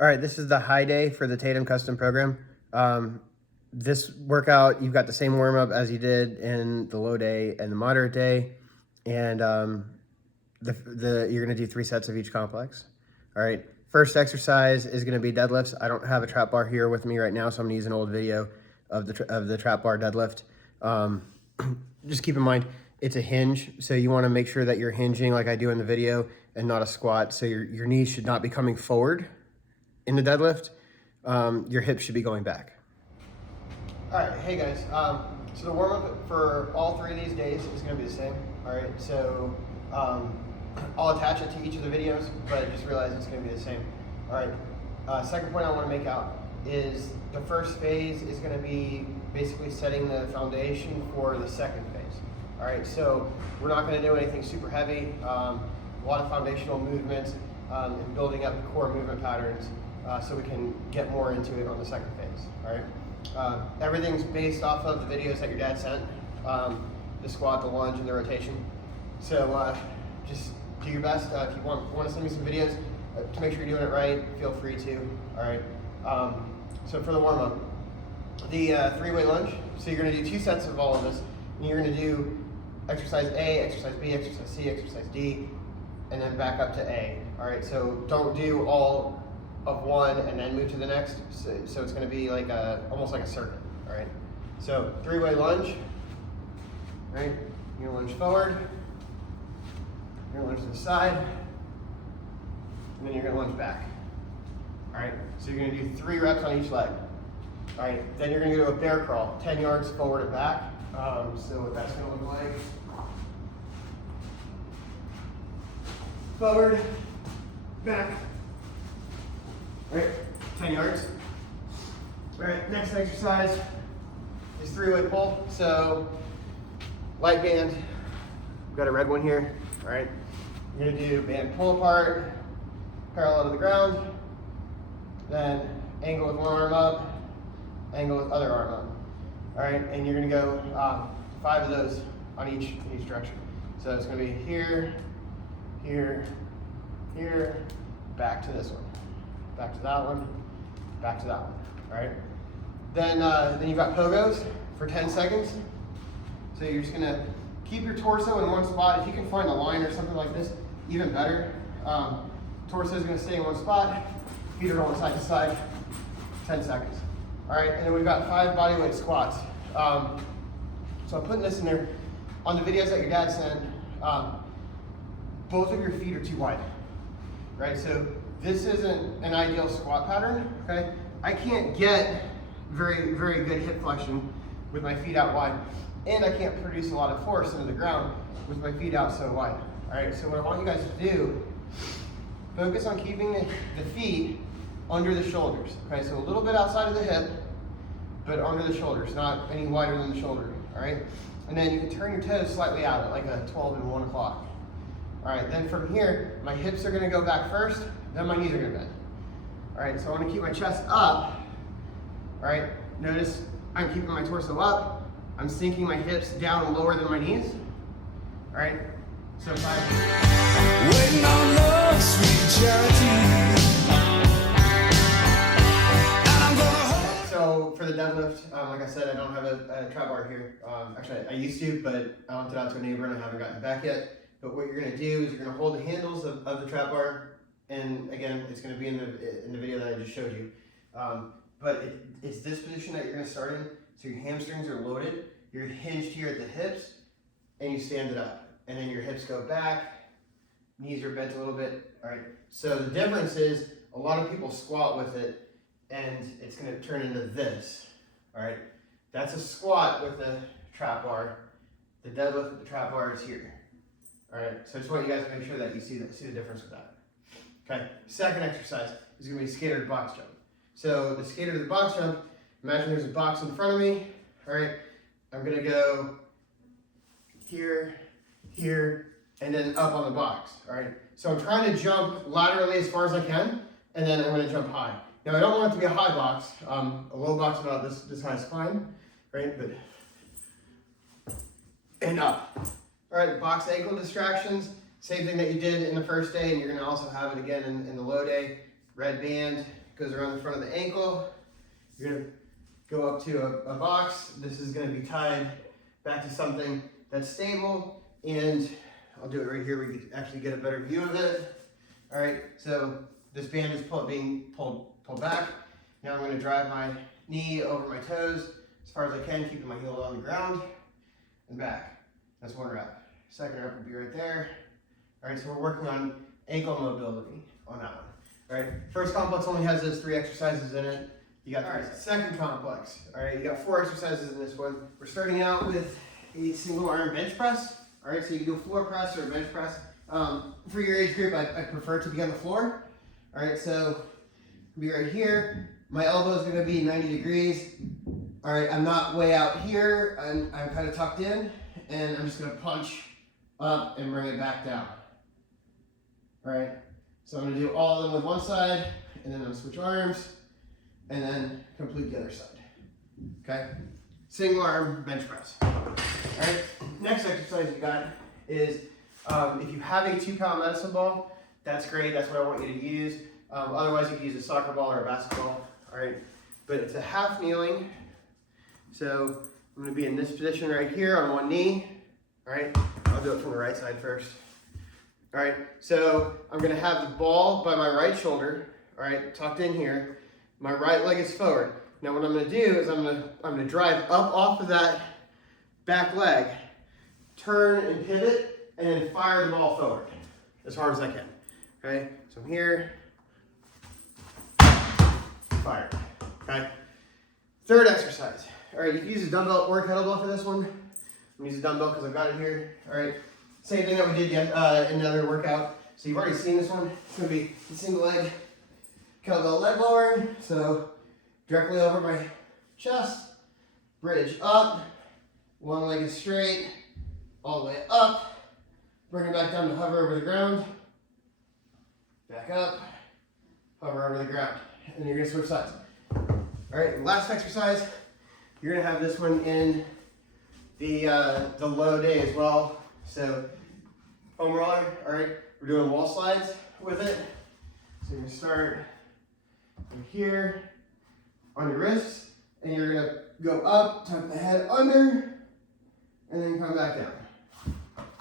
All right, this is the high day for the Tatum custom program. This workout, you've got the same warm up as you did in the low day and the moderate day. And you're gonna do 3 sets of each complex. All right, first exercise is gonna be deadlifts. I don't have a trap bar here with me right now, so I'm gonna use an old video of the trap bar deadlift. Just keep in mind, it's a hinge, so you wanna make sure that you're hinging like I do in the video and not a squat. So your knees should not be coming forward in the deadlift. Your hips should be going back. All right, hey guys, so the warm-up for all 3 of these days is gonna be the same. All right, so I'll attach it to each of the videos, but just realize it's gonna be the same. All right, second point I wanna make out is the first phase is gonna be basically setting the foundation for the second phase. All right, so we're not gonna do anything super heavy, a lot of foundational movements and building up the core movement patterns so we can get more into it on the second phase, all right? Everything's based off of the videos that your dad sent, the squat, the lunge, and the rotation. So just do your best. If you want to send me some videos to make sure you're doing it right, feel free to, all right? So for the warm-up, the 3-way lunge, so you're gonna do 2 sets of all of this, and you're gonna do exercise A, exercise B, exercise C, exercise D, and then back up to A, all right? So don't do all of one and then move to the next. So it's gonna be like almost like a circuit, all right? So 3-way lunge, right? You're gonna lunge forward, you're gonna lunge to the side, and then you're gonna lunge back, all right? So you're gonna do 3 reps on each leg, all right? Then you're gonna go to a bear crawl, 10 yards forward and back. So what that's gonna look like, forward, back, all right, 10 yards. All right, next exercise is 3-way pull. So light band, we've got a red one here, all right? You're gonna do band pull apart, parallel to the ground, then angle with one arm up, angle with other arm up, all right? And you're gonna go 5 of those on each direction. So it's gonna be here, here, here, back to this one. Back to that one, back to that one, all right? Then you've got pogos for 10 seconds. So you're just gonna keep your torso in one spot. If you can find a line or something like this, even better. Torso is gonna stay in one spot, feet are going side to side, 10 seconds. All right, and then we've got 5 bodyweight squats. So I'm putting this in there. On the videos that your dad sent, both of your feet are too wide, right? So this isn't an ideal squat pattern, okay? I can't get very, very good hip flexion with my feet out wide, and I can't produce a lot of force into the ground with my feet out so wide, all right? So what I want you guys to do, focus on keeping the feet under the shoulders, okay? So a little bit outside of the hip, but under the shoulders, not any wider than the shoulder, all right? And then you can turn your toes slightly out at like a 12 and 1 o'clock. All right, then from here, my hips are gonna go back first, then my knees are gonna bend. All right, so I wanna keep my chest up. All right, notice I'm keeping my torso up. I'm sinking my hips down lower than my knees. All right, so 5. Waiting on love, sweet charity. So for the deadlift, like I said, I don't have a trap bar here. Actually, I used to, but I lent it out to a neighbor and I haven't gotten it back yet. But what you're gonna do is you're gonna hold the handles of the trap bar, and again, it's gonna be in the video that I just showed you. But it's this position that you're gonna start in, so your hamstrings are loaded, you're hinged here at the hips, and you stand it up. And then your hips go back, knees are bent a little bit, all right? So the difference is, a lot of people squat with it, and it's gonna turn into this, all right? That's a squat with the trap bar. The deadlift with the trap bar is here. All right, so I just want you guys to make sure that you see the difference with that. Okay, second exercise is gonna be skater to box jump. So the skater to the box jump, imagine there's a box in front of me, all right? I'm gonna go here, here, and then up on the box, all right? So I'm trying to jump laterally as far as I can, and then I'm gonna jump high. Now I don't want it to be a high box. A low box about this high is fine, right? But, and up. All right, box ankle distractions, same thing that you did in the first day, and you're gonna also have it again in the low day. Red band, goes around the front of the ankle. You're gonna go up to a box. This is gonna be tied back to something that's stable, and I'll do it right here where you can actually get a better view of it. All right, so this band is being pulled back. Now I'm gonna drive my knee over my toes as far as I can, keeping my heel on the ground and back. That's one rep. Second rep will be right there. All right, so we're working on ankle mobility on that one. All right, first complex only has those 3 exercises in it. You got second complex. All right, you got 4 exercises in this one. We're starting out with a single arm bench press. All right, so you can do a floor press or a bench press. For your age group, I prefer to be on the floor. All right, so be right here. My elbow is gonna be 90 degrees. All right, I'm not way out here. I'm kind of tucked in, and I'm just gonna punch up and bring it back down. All right, so I'm gonna do all of them with one side, and then I'm gonna switch arms, and then complete the other side. Okay, single arm bench press. All right, next exercise you got is if you have a 2-pound medicine ball, that's great. That's what I want you to use. Otherwise, you can use a soccer ball or a basketball. All right, but it's a half kneeling. So I'm going to be in this position right here on one knee. All right, I'll do it from the right side first. All right, so I'm going to have the ball by my right shoulder. All right, tucked in here. My right leg is forward. Now what I'm going to do is I'm going to drive up off of that back leg, turn and pivot, and then fire the ball forward as hard as I can. Okay, so I'm here, fire. Okay, third exercise. All right, you can use a dumbbell or a kettlebell for this one. I'm gonna use a dumbbell because I've got it here. All right, same thing that we did in another workout. So you've already seen this one. It's gonna be the single leg kettlebell leg lower. So directly over my chest, bridge up, one leg is straight, all the way up, bring it back down to hover over the ground, back up, hover over the ground, and you're gonna switch sides. All right, last exercise, you're gonna have this one in the low day as well. So foam roller, all right, we're doing wall slides with it. So you're gonna start from here on your wrists, and you're gonna go up, tuck the head under, and then come back down.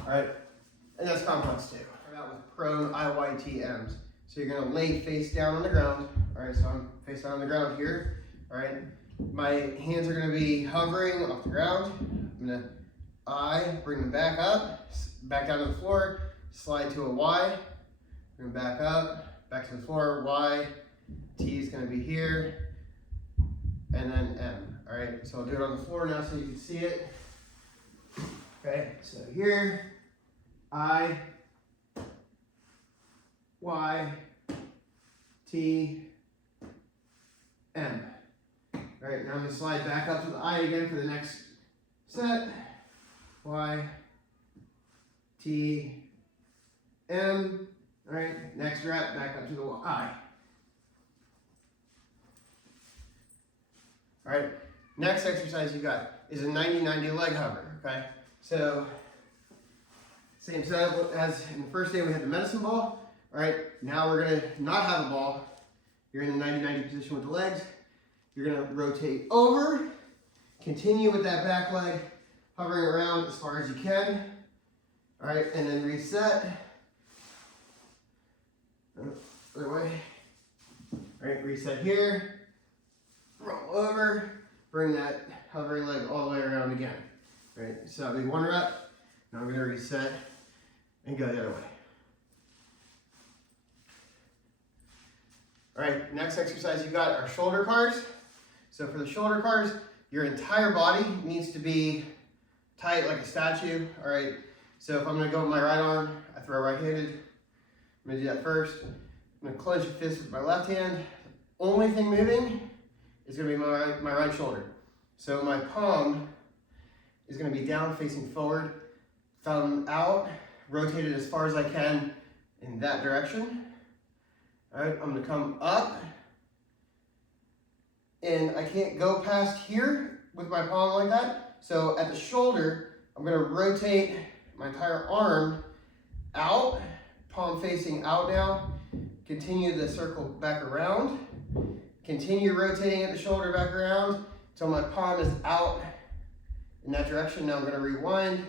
All right, and that's complex 2. Start out with prone IYTMs. So you're gonna lay face down on the ground. All right, so I'm face down on the ground here. All right, my hands are gonna be hovering off the ground. I'm gonna bring them back up, back down to the floor, slide to a Y, bring them back up, back to the floor, Y, T is gonna be here, and then M. All right, so I'll do it on the floor now so you can see it. Okay, so here, I, Y, T, M. All right, now I'm gonna slide back up to the I again for the next set. Y, T, M. All right, next rep, back up to the I. All right, next exercise you got is a 90-90 leg hover, okay? So, same setup as in the first day we had the medicine ball. All right, now we're gonna not have a ball. You're in the 90-90 position with the legs. You're gonna rotate over, continue with that back leg, hovering around as far as you can. All right, and then reset. Other way. All right, reset here. Roll over, bring that hovering leg all the way around again. All right, so that'll be 1 rep. Now I'm gonna reset and go the other way. All right, next exercise you got are shoulder cars. So for the shoulder cars, your entire body needs to be tight like a statue. All right, so if I'm gonna go with my right arm, I throw right-handed. I'm gonna do that first. I'm gonna clench a fist with my left hand. The only thing moving is gonna be my right shoulder. So my palm is gonna be down facing forward, thumb out, rotated as far as I can in that direction. All right, I'm gonna come up, and I can't go past here with my palm like that. So at the shoulder, I'm gonna rotate my entire arm out, palm facing out now, continue the circle back around. Continue rotating at the shoulder back around until my palm is out in that direction. Now I'm going to rewind.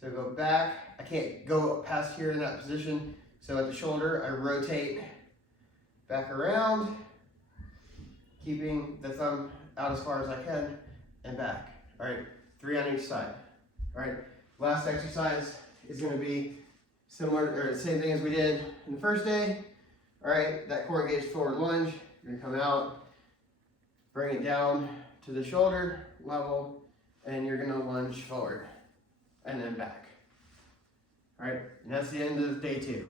So go back. I can't go past here in that position. So at the shoulder, I rotate back around, keeping the thumb out as far as I can and back. All right, 3 on each side. All right, last exercise is going to be similar, or the same thing as we did in the first day. All right, that core engaged forward lunge. You're going to come out, bring it down to the shoulder level, and you're going to lunge forward and then back. All right, and that's the end of day 2.